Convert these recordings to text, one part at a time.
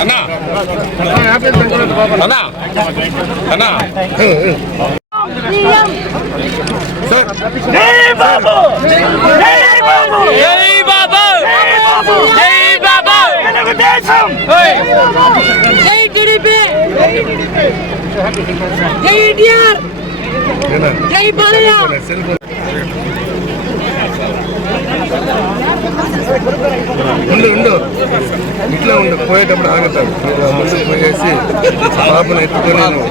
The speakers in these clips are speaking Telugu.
అన్నా అన్నా అన్నా జై బాబా జై బాబా జై టీడీపీ జై ఎన్టీఆర్ జై బాలయ్య ఉండు ఉండు ఇట్లా ఉండు పోయేటప్పుడు ఆగుతాడు మీరు ఆ ముందు పోయేసి పాపను ఎత్తుకొని నువ్వు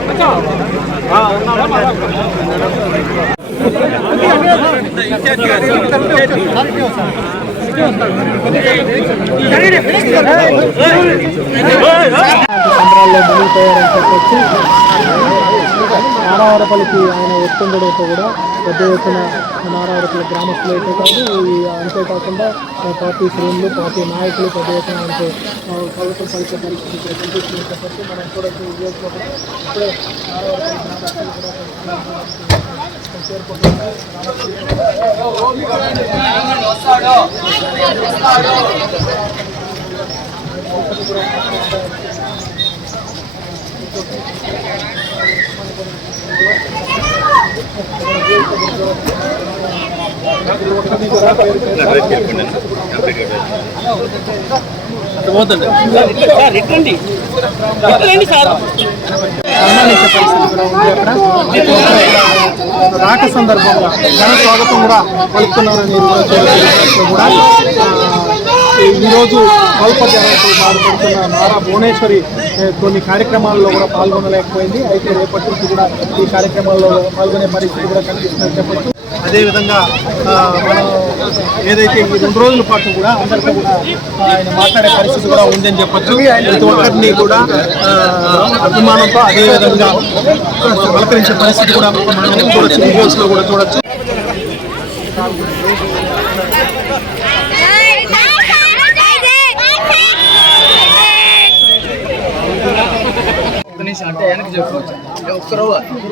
సంబరాల్లో మునిగిపోయారని చెప్పొచ్చు నారావారపల్లికి ఆయన వస్తుండడంతో కూడా పెద్ద ఎత్తున నారావారపల్లి గ్రామస్తులు అయితే కాదు అంతేకాకుండా పార్టీ శ్రేణులు పార్టీ నాయకులు పెద్ద ఎత్తున ఆయనకు ప్రభుత్వం పలికే పరిస్థితి ఇక్కడ కనిపిస్తుందని మనం చూడొచ్చు ఈ ఇప్పుడే నారావారపల్లి గ్రామస్తులు కూడా చేరుకుంటున్నారు రాక సందర్భంగా ఘన స్వాగతం కూడా పలుకుతున్నారని కూడా ఈరోజు ఈరోజు స్వల్పజ్వరంతో బాధపడుతున్న నారా భువనేశ్వరి కొన్ని కార్యక్రమాల్లో కూడా పాల్గొనలేకపోయింది. అయితే రేపటి నుంచి కూడా ఈ కార్యక్రమాల్లో పాల్గొనే పరిస్థితి కూడా కనిపిస్తుందని చెప్పచ్చు. అదేవిధంగా మనం ఏదైతే ఈ రెండు రోజుల పాటు కూడా అందరితో కూడా ఆయన మాట్లాడే పరిస్థితి కూడా ఉందని చెప్పొచ్చు. ప్రతి ఒక్కరిని కూడా అభిమానంతో అదేవిధంగా పలకరించే పరిస్థితి కూడా మనం చూడొచ్చు. వీడియోస్లో కూడా చూడొచ్చు.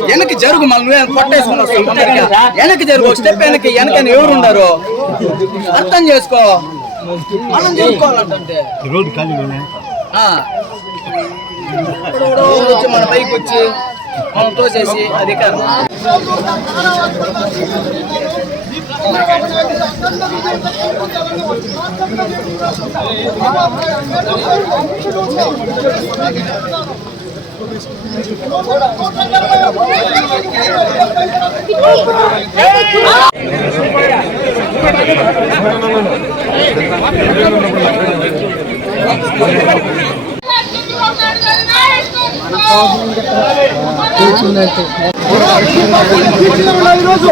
వెనక్కి జరుగు మళ్ళీ నువ్వే కొట్టేసుకుని వస్తావు. వెనక్కి జరుగు స్టెప్ వెనక్కి వెనకని ఎవరు ఉండరు? అర్థం చేసుకో. మనం చేసుకోవాలంటే వచ్చి మన పైకి వచ్చి మనం తోసేసి అధికారం. ఈరోజు